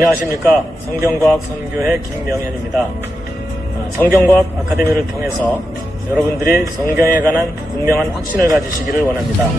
안녕하십니까. 성경과학 선교회 김명현입니다. 어, 성경과학 아카데미를 통해서 여러분들이 성경에 관한 분명한 확신을 가지시기를 원합니다.